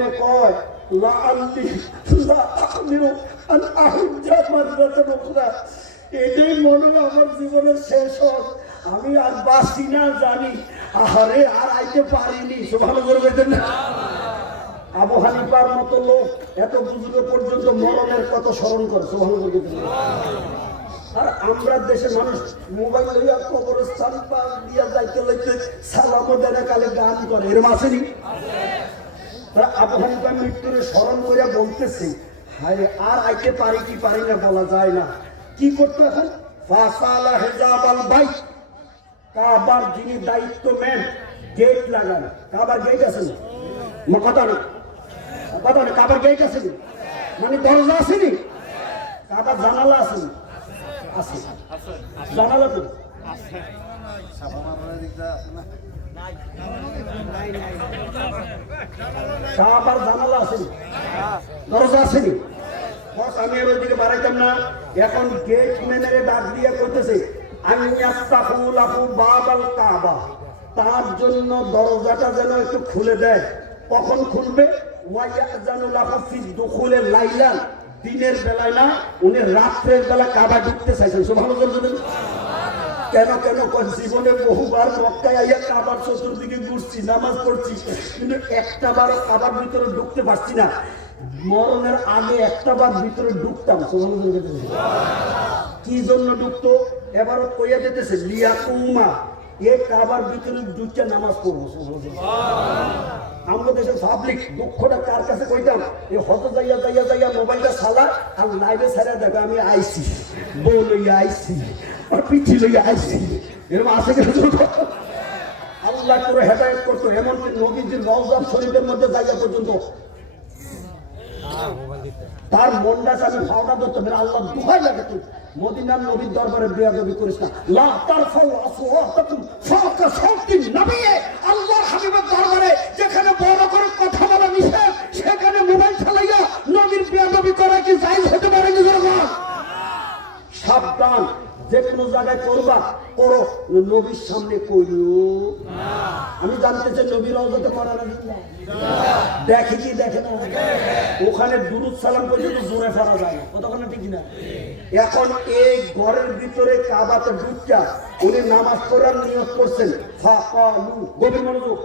মনে কয় লাআল্লি লা আমিরু আন আহুজ্জা মাররাতান উখরা, এটাই মনে হয় আমার জীবনের শেষ হোক, আমি আর বাঁচি না জানি, আরে আর আইতে পারিনি। সুবহানাল্লাহ বলবেন না? আবু হানিফার মতো লোক এত বুজুর্গ পর্যন্ত মরণের কথা স্মরণ করে। সুবহানাল্লাহ বলবেন না? আর আমরা দেশের মানুষ মোবাইল লইয়া কবরস্থান পার দিয়া যাইতে যাইতে সালামও দেয় কালে গান করে, এরম আসেনি? তারা আবু হানিফার মৃত্যুর স্মরণ করে বলতেছে, হায় আর আইতে পারি কি পারি না বলা যায় না। কি করতে এখন? ফাসালা হিজাবাল বাইত, কাবার যিনি দায়িত্ব নেন গেট লাগান। কাবার গেট আছে না? কথা না কথা না, কাবার গেট আছে না, মানে দরজা আসেনি, কাবার জানালা আসেনি, আছে জানালা তো কাবার জানালা আসেনি, দরজা আসেনি। আমি আর ওইদিকে বাড়াইতাম না। এখন গেট ম্যানের ডাক দিয়ে করতেছে বাবাল কাবা, তার জন্য দরজাটা যেন একটু খুলে দেয়। কখন খুলবে? লাইলান, দিনের বেলায় না, উনি রাত্রের বেলা কাবা ঢুকতে চাইছেন। সুবহানাল্লাহ। কেন কেন জীবনে বহুবার মক্কায় আইয়া কাবার চতুর্দিকে ঘুরছি, নামাজ পড়ছি, কিন্তু একটা বারও কাবার ভিতরে ঢুকতে পারছি না। মরণের আগে একটা বার ভিতরে ঢুকতাম। কি জন্য ঢুকতো? এবারও কইয়া দিতেছে লিয়াকুমা, এ কাবার ভিতরে ঢুকতে নামাজ পড়বো। আমাদের দেশের পাবলিক দুঃখটা কার কাছে কইতাম? এই হত যাইয়া যাইয়া যাইয়া মোবাইলটা চালা আর লাইভে ছাড়া দেখো আমি আইছি, বউ লইয়া আইছি, আর পিঠি লইয়া আইছি, এরকম আছে কেন? আল্লাহ করে হেদায়েত করতো। এমনকি নবীজির রওজা শরীফের মধ্যে জায়গা পর্যন্ত তার মনটা আমি ভাওনা ধরতো, মেরে আল্লাহ দুহাই লাগে, তুই মদিনার নবীর দরবারে বেয়াদবি করিস না। লা তারফাউ আসওয়াতাকুম ফাওকা সাওতিন নবী, আল্লাহর হাবিবের দরবারে যেখানে বড় করে কথা বলা নিষেধ, সেখানে মোবাইল চালাইয়া নবীর বেয়াদবি করা কি জায়েজ হতে পারে কি? সাবধান, যে কোনো জায়গায় করবা করো, নবীর সামনে কইলো। আমি জানতে চাই নবীর রওজাতে করা না দেখে কি দেখে না? ওখানে দুরুদ সালাম পর্যন্ত জোরে ফেরা যায় না, কতক্ষণ ঠিক না? এখন এই ঘরের ভিতরে কাবাতে ঢুকটা উনি নামাজ পড়ার নিয়ত করছেন, গভীর মনোযোগ।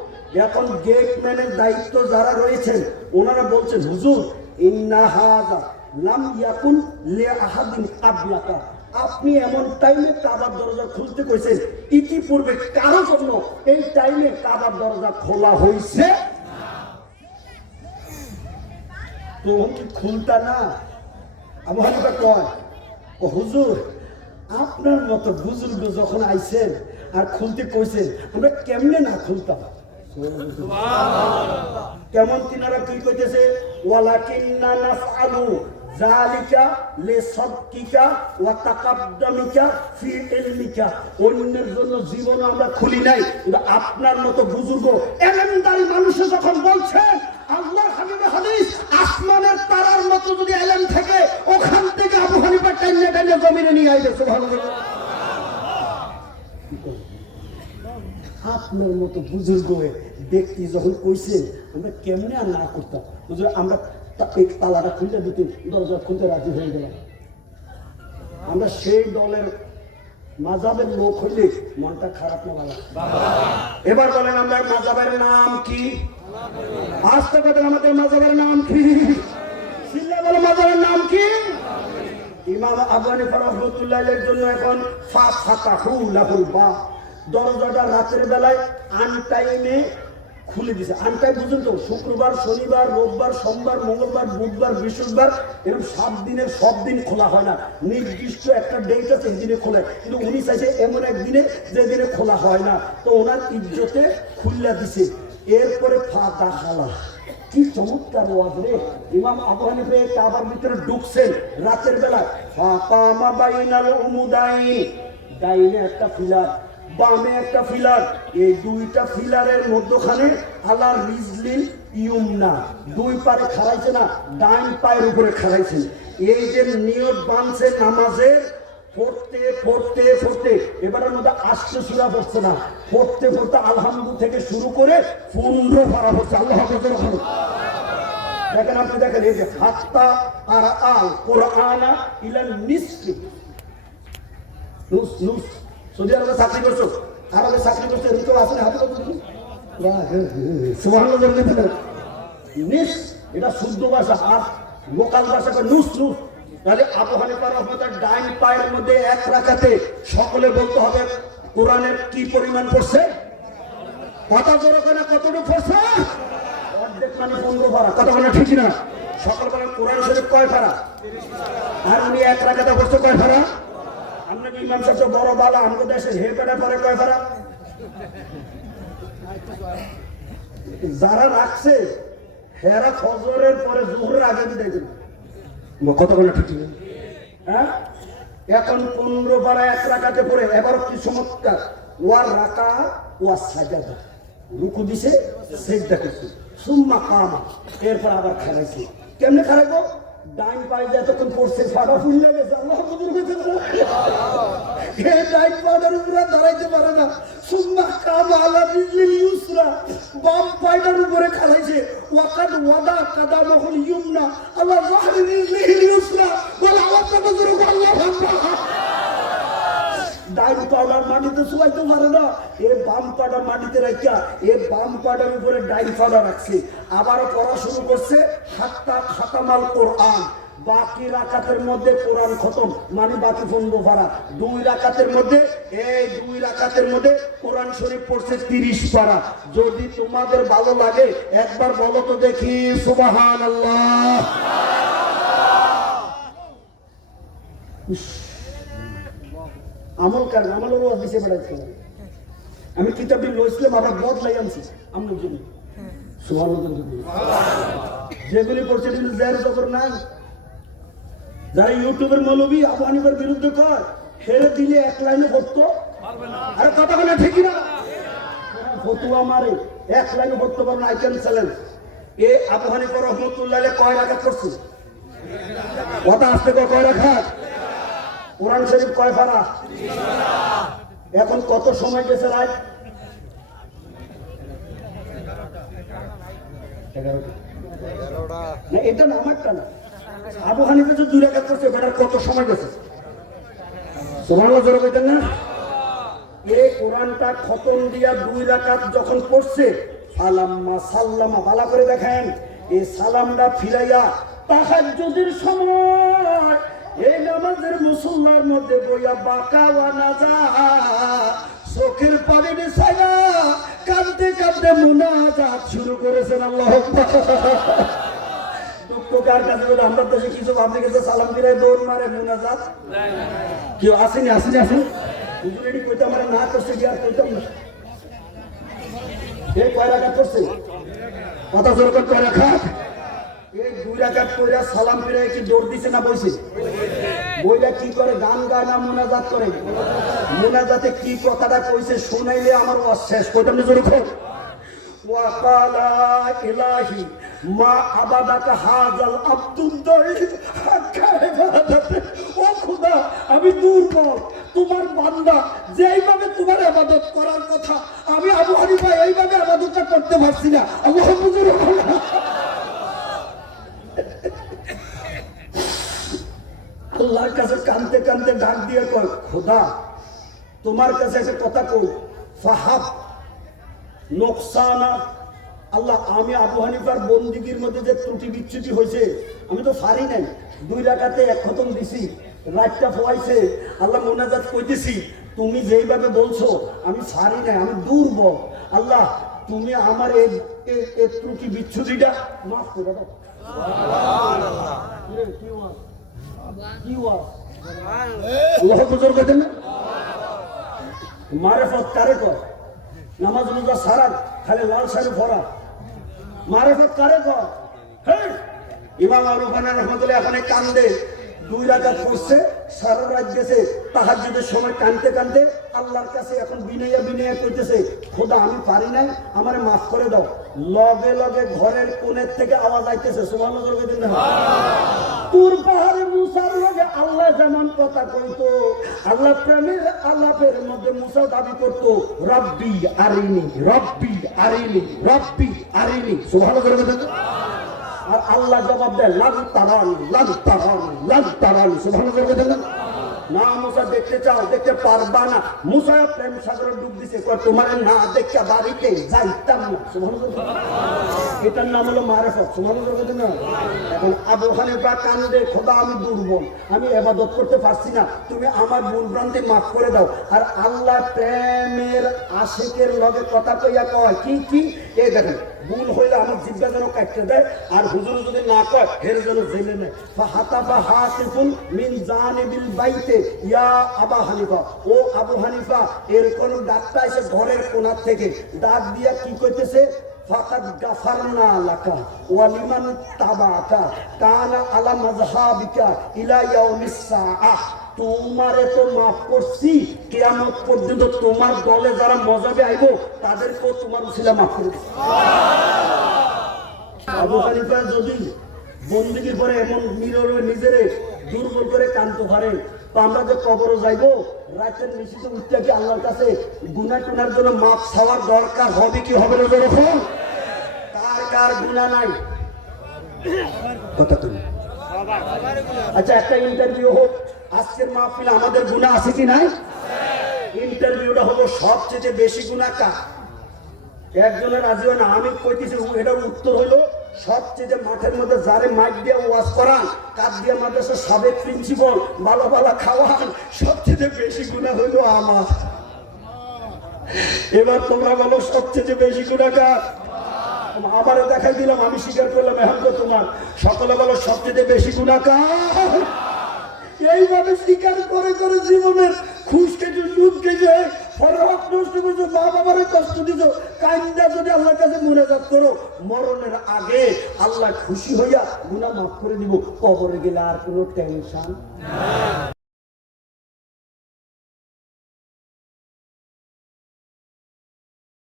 এখন গেট ম্যানের দায়িত্ব যারা রয়েছেন ওনারা বলছেন, হুজুর ইন্না হাযা লাম ইয়াকুন লিআহাদিন ক্বাবলাকা, আপনি এমন টাইমে কাবার দরজা খুলতে কইছেন, ইতিপূর্বে কারো জন্য এই টাইমে কাবার দরজা খোলা হয়েছে তখন কি খুলতা না? আবু হানিফা কয়, ও হুজুর আপনার মতো বুজুর্গ যখন আইছেন আর খুলতে কইছেন, আমরা কেমনে না খুলতাম? কেমন তিনারা কি কইতেছে? ওয়ালাকিন্না নাফআলু যালিকা লিসাদকিকা ওয়া তাকাদ্দুমিকা ফি ইলমিকা, অন্যের জন্য জীবন আমরা খুলি নাই, কিন্তু আপনার মতো বুজুর্গ এলেমদারি মানুষ যখন বলছেন আল্লাহর হাবিবের হাদিস, আসমানের তারার মতো যদি এলেম থাকে, ওখান থেকে আবু হানিফা টাইনে টাইনে জমিনে নিয়ে আইবে। সুবহানাল্লাহ। আপনার মতো বুজুর্গ ব্যক্তি যখন কইছেন, আমরা কেমনে আর না করতাম? হুজুর আমরা এই তালাটা খুলতে দিতে, দরজা খুলতে রাজি হয়ে গেলাম। আমরা সেই দলের মাযহাবের লোক হইলে মনটা খারাপ না ভালো? এবার বলেন আমরা মাযহাবের নাম কি? আস্তে কথা, আমাদের মাযহাবের নাম কি? সিল্লা বলে মাযহাবের নাম কি? ইমাম আবু হানিফা রাহমাতুল্লাহির জন্য এখন ফাতাহু লাহুল বাব, দরজাটা রাতের বেলায় আনটাইমে খুলে দিছে। আনটাইম বুঝুন তো, শুক্রবার, শনিবার, রোববার, সোমবার, মঙ্গলবার, বুধবার, বৃহস্পতিবার, এরকম 7 দিনের সব দিন খোলা হয় না, নির্দিষ্ট একটা ডেট আছে এই দিনে খোলা। কিন্তু উনি চাইছে এমন একদিনে যে দিনে খোলা হয় না, তো ওনার ইজ্জতে খুললা দিছে। এরপরে ফাতাহালা, কি চমৎকার ওয়াজ রে! ইমাম আবু হানিফা কাবার ভিতরে ঢুকছেন রাতের বেলায়, ফাকামা বাইনাল উমুদাইন, ডাইনে একটা ফিলার, বামে একটা ফিলার, এই দুইটা ফিলারের মধ্যখানে আলা রিজলিন ইউমনা, দুই পারে খাড়াইছে না, ডাইন পায়ের উপরে খাড়াইছেন। এই যে নিয়ত বানছে নামাজের, পড়তে পড়তে পড়তে এবারের মধ্যে আস্তে সূরা পড়ছে না, পড়তে পড়তে আলহামদুলিল্লাহ থেকে শুরু করে 15 পারা হচ্ছে। আল্লাহ হাফেজ। দেখেন আপনি দেখেন এই যে হাত্তা আর আল কোরআনা ইলান নিসফি নুস নুস সৌদি আরবে চাকরি করছো আরবে চাকরি করছো এর কেউ আসলে হাতে কত সুবহানাল্লাহ বলতে নিস এটা শুদ্ধ ভাষা আর লোকাল ভাষা নুস নুস। তাহলে আবু হানিফা রাহমাতুল্লাহ ডাইন পায়ের মধ্যে এক রাকাতে সকলে বলতে হবে কোরআনের কি পরিমাণ পড়ছে, কথা জোরে করে কতটুকু পড়ছে, অর্ধেক মানে 15 পারা, কথা বলে ঠিক না? সকল বলেন কোরআন শরীফ কয় পারা? আর উনি এক রাকাতে পড়ছে কয় পারা? আমরা কি ইমাম সাহেব বড় বালা আমাদের দেশে হে পেটা পরে কয় পারা? যারা রাখছে হেরা ফজরের পরে জোহরের আগে বিদায় করবে, কথা বলে ঠিক না? হ্যাঁ, এখন 15 পারা এক রাকাতে পড়ে এবার কি চমৎকার, ওয়ার রাকা ওয়া সাজাদা, রুকু দিছে সিজদা করছে, সুম্মা কামা, এরপর আবার খাড়াইছে। কেমনে খাড়াইবো? ডাইন পায়ে যতক্ষণ পড়ছে ফাটা ফুলে গেছে, আল্লাহ বুঝুর গেছে এই ডাইন পায়ের উপরে দাঁড়াইতে পারে না, সুম্মা কামা আলা রিজলিল ইউসরা, বাম পায়ের উপরে খাড়াইছে, ওয়াকাদ ওয়াদা কাদামাহুল ইয়ুমনা আলা যাহরি রিজলিল ইউসরা ওয়ালা ওয়াকা বুজুর আল্লাহ আকবার। ডাইন পাউডার মাটিতে শুয়াইতে পারে না, এ বাম পাউডার মাটিতে রাখা এ বাম পাউডার উপরে ডাইন পাউডার রাখছে, আবারও পড়া শুরু করছে হাত্তা খাতামাল কোরআন। বাকি রাকাতের মধ্যে কোরআন খতম, মানে বাকি 15 পারা। 2 রাকাতের মধ্যে এই 2 রাকাতের মধ্যে কোরআন শরীফ পড়ছে 30 পারা। যদি তোমাদের ভালো লাগে একবার বলো তো দেখি সুবহানাল্লাহ। আমল কারণ আমলেরও দিছে বেড়াইতে আমি কিতাবটি লইছিলাম আবার বদলাই আনছি আমলের জন্য। যেগুলি পড়ছে যার জবর নাই, যারা ইউটিউবের মৌলবী আবু হানিফার বিরুদ্ধে কয় হেরে দিলে এক লাইনে পড়তো, আরে কথা বলে ঠিকই না? ফতুয়া মারে এক লাইনে পড়তে পারবে না, আই ক্যান চ্যালেঞ্জ। এ আবু হানিফা রাহমাতুল্লাহ কয় রাকাত পড়ছে? কথা আসতে কয় রাকাত? কোরআন শরীফ কয় পারা? এখন কত সময় গেছে? রাত 11টা। না এটা না, আমারটা না। আবু হানিফা যে 2 রাকাত পড়ছে এটার কত সময় গেছে? সুবহানাল্লাহ জোরে কইতেন না? এই কোরআনটা খতম দিয়া 2 রাকাত যখন পড়ছে, সালাম্মা সাল্লামা, ভালো করে দেখেন এই সালামটা ফিরাইয়া তাহাজ্জুদের সময় এই নামাজের মুসল্লার মধ্যে বইয়া বাঁকা ওয়া নাজা চোখের পানি ছায়া কাঁদতে কাঁদতে মুনাজাত শুরু করেছেন। আল্লাহু আকবার। দুঃখ কার কাছে বলে আমরা দেশে কিছু আপনি কাছে সালাম ফিরাই দৌড় মারে মুনাজাত কেউ আসেনি আসেনি আসেন হুজুরেরই কইতাম আমরা না করছে কি আর কইতাম না। এই কয় রাকাত করছে? কথা জোর করে কয় রাকাত? এই 2 রাকাত কইরা সালাম ফিরাই কি দৌড় দিছে না বইছে? বইটা কি করে? গান গায় না মুনাজাত করে? মুনাজাতে কি কথাটা কইছে শুনাইলে আমার ওয়াজ শেষ। কইতাম জোরে কর। ওয়া ক্বালা ইলাহি মা আবাদাকা হাযাল আব্দুদ দাঈফ হাক্কা ইবাদাতে। ও খোদা, আমি দুর্বল, তোমার বান্দা, যেইভাবে তোমার ইবাদত করার কথা আমি আবু হানিফা এইভাবে ইবাদতটা করতে পারছি না। আল্লাহু বুঝুর আল্লাহর কাছে কানতে কানতে ডাক দিয়ে কয়, খোদা তোমার কাছে একটা কথা কই, ফাহাব নোকসানা। আল্লাহ, আমি আবু হানিফার বন্দিগির মধ্যে যে ত্রুটি বিচ্যুতি হয়েছে আমি তো পারি নাই, 2 রাকাতে এক খতম দিছি, রাতটা ফোয়াইছে, আল্লাহ মোনাজাত কইতেছি, তুমি যেইভাবে বলছো আমি পারি নাই, আমি দুর্বল। আল্লাহ তুমি আমার এই ত্রুটি বিচ্যুতিটা মাফ করে দাও। মারেফত কারে কয়? নামাজ রোজা সারা খালি লাল শাড়ি ভরা মারেফত কারে কয়? ইমাম আবু হানিফা রাহমাতুল্লাহ এখানে কান্দে, 2 রাকাত পড়ছে, সারা রাত গেছে, তাহাজ্জুদের সময় কানতে কানতে আল্লাহর কাছে এখন বিনয়া বিনয়া কইতেছে, খোদা আমি পারি নাই, আমারে মাফ করে দাও। লগে লগে ঘরের কোণের থেকে আওয়াজ আইতেছে, সুবহানাল্লাহ বলবেন না? তুর পাহাড়ে মুসার লগে আল্লাহ যেমন কথা কইতো, আল্লাহ প্রেমের আলাপের মধ্যে মুসা দাবি করতো, রব্বি আরিনি, রব্বি আরিনি, রব্বি আরিনি। সুবহানাল্লাহ বলবেন না? আর আল্লাহ জবাব দেয় লাগ তারানি লাগ তারানি লাগ তারানি। সুবহানাল্লাহ বলেন না মুসা দেখতে চাও দেখতে পারবা না। মুসা প্রেম সাগরে ডুব দিছে, তোমার না দেখে বাড়িতে যাইতাম না। সুবহানাল্লাহ, এটার নাম হলো মারেফত। সুবহানাল্লাহ বলেন না। এখন আবু হানিফা কান্দে, খোদা আমি দুর্বল, আমি ইবাদত করতে পারছি না, তুমি আমার ভুল ভ্রান্তি মাফ করে দাও। আর আল্লাহ প্রেমের আশিকের লগে কথা কইয়া কয় কি কি, এই দেখেন ভুল হইলে আমার জিব্বা যেন কাটতে দেয়, আর হুজুর যদি না কয় হের যেন জেলে নেয়। হাতাফা হাতিফুন মিন জানিবিল বাইতে ইয়া আবু হানিফা, ও আবু হানিফা, এরকম ডাকটা এসে ঘরের কোণার থেকে ডাক দিয়া কি কইতেছে, ফাকাদ গাফারনা লাকা ওয়া লিমান তাবাকা কানা আলা মাযহাবিকা ইলা ইয়াউমিস সাআহ। তোমারে তো মাফ করছি, কিয়ামত পর্যন্ত তোমার দলে যারা মজাবে আইব তাদেরকেও তোমার উসিলা মাফ করে দিছি। আবু হানিফা যদি বন্দিগির পরে এমন নীরবে নিজেরে দুর্বল করে কান্ত পারে, তো আমরা যে কবরে যাইব রাতের নিশিতে উঠতে কি আল্লাহর কাছে গুনাহ টুনার জন্য মাফ চাওয়ার দরকার হবে কি হবে না? যখন কার কার গুনাহ নাই কথা তুমি। আচ্ছা একটা ইন্টারভিউ হোক, আজকের মাহফিলে আমাদের গুনাহ আছে কি নাই? ইন্টারভিউটা হলো সবচেয়ে বেশি গুনাহ কার? একজনের রাজি হয় না, আমি কইতেছি এটার উত্তর হলো সবচেয়ে মাঠের মধ্যে যারে মাইক দিয়ে ওয়াজ করান, কাঠ দিয়ে মাদ্রাসার সাবেক প্রিন্সিপাল, ভালো ভালো খাওয়ান, সবচেয়ে বেশি গুনাহ হইলো আমার। এবার তোমরা বলো সবচেয়ে বেশি গুনাহ কার? আমারও দেখাই দিলাম, আমি স্বীকার করলাম, এখন তো তোমার। সকলে বলো সবচেয়ে বেশি গুনাহ কার? এইভাবে স্বীকার করে করে জীবনের খুশ খেয়েছো, সুদ খেয়েছো, হক নষ্ট করছো, মা বাবারে কষ্ট দিছো, কাইন্দা যদি আল্লাহর কাছে মুনাজাত করো, মরণের আগে আল্লাহ খুশি হইয়া গুনাহ মাফ করে দিব। কবরে গেলে আর কোনো টেনশন